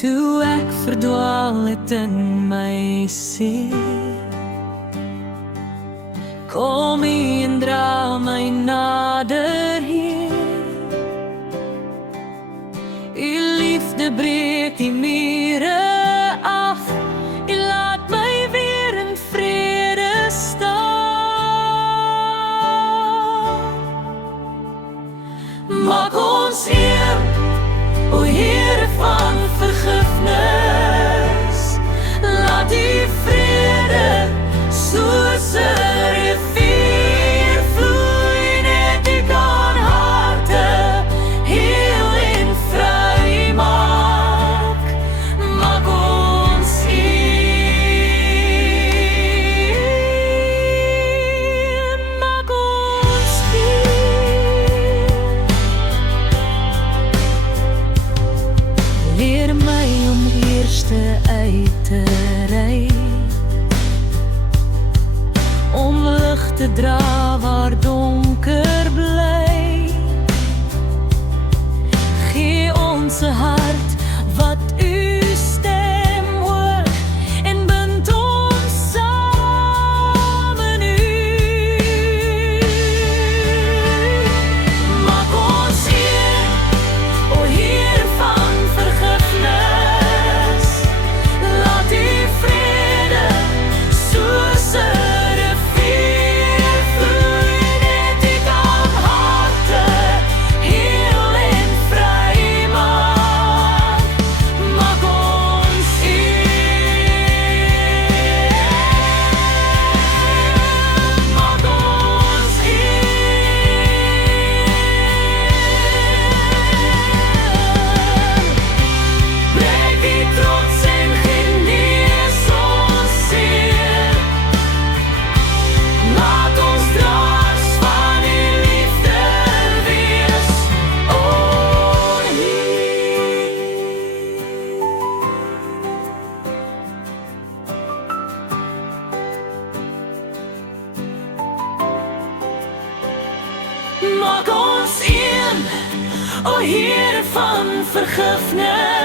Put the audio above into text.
toe ek verdwaal het in my siel. Kom U en dra my nader hier. U liefde breek die mure af. U laat my weer in vrede staan. Maak ons een, o Here van vergifnis. Laat U vrede soos 'n rivier vloei net U kan harte heel en vry maak. Maak ons een, maak ons een. Leer my om eerste uit te ry, om lig te dra waar donker bly. Gee ons 'n hart wat U stem hoor en bind ons saam in U. Maak ons een, o Heer van vergifnis. Laat U vrede soos 'n rivier vloei net U kan harte heel en vry maak. Maak ons een, maak ons een. Breek die trots en genees ons seer. Laat ons draers van U liefde wees, o Heer. Maak ons een, o Heer van vergifnis.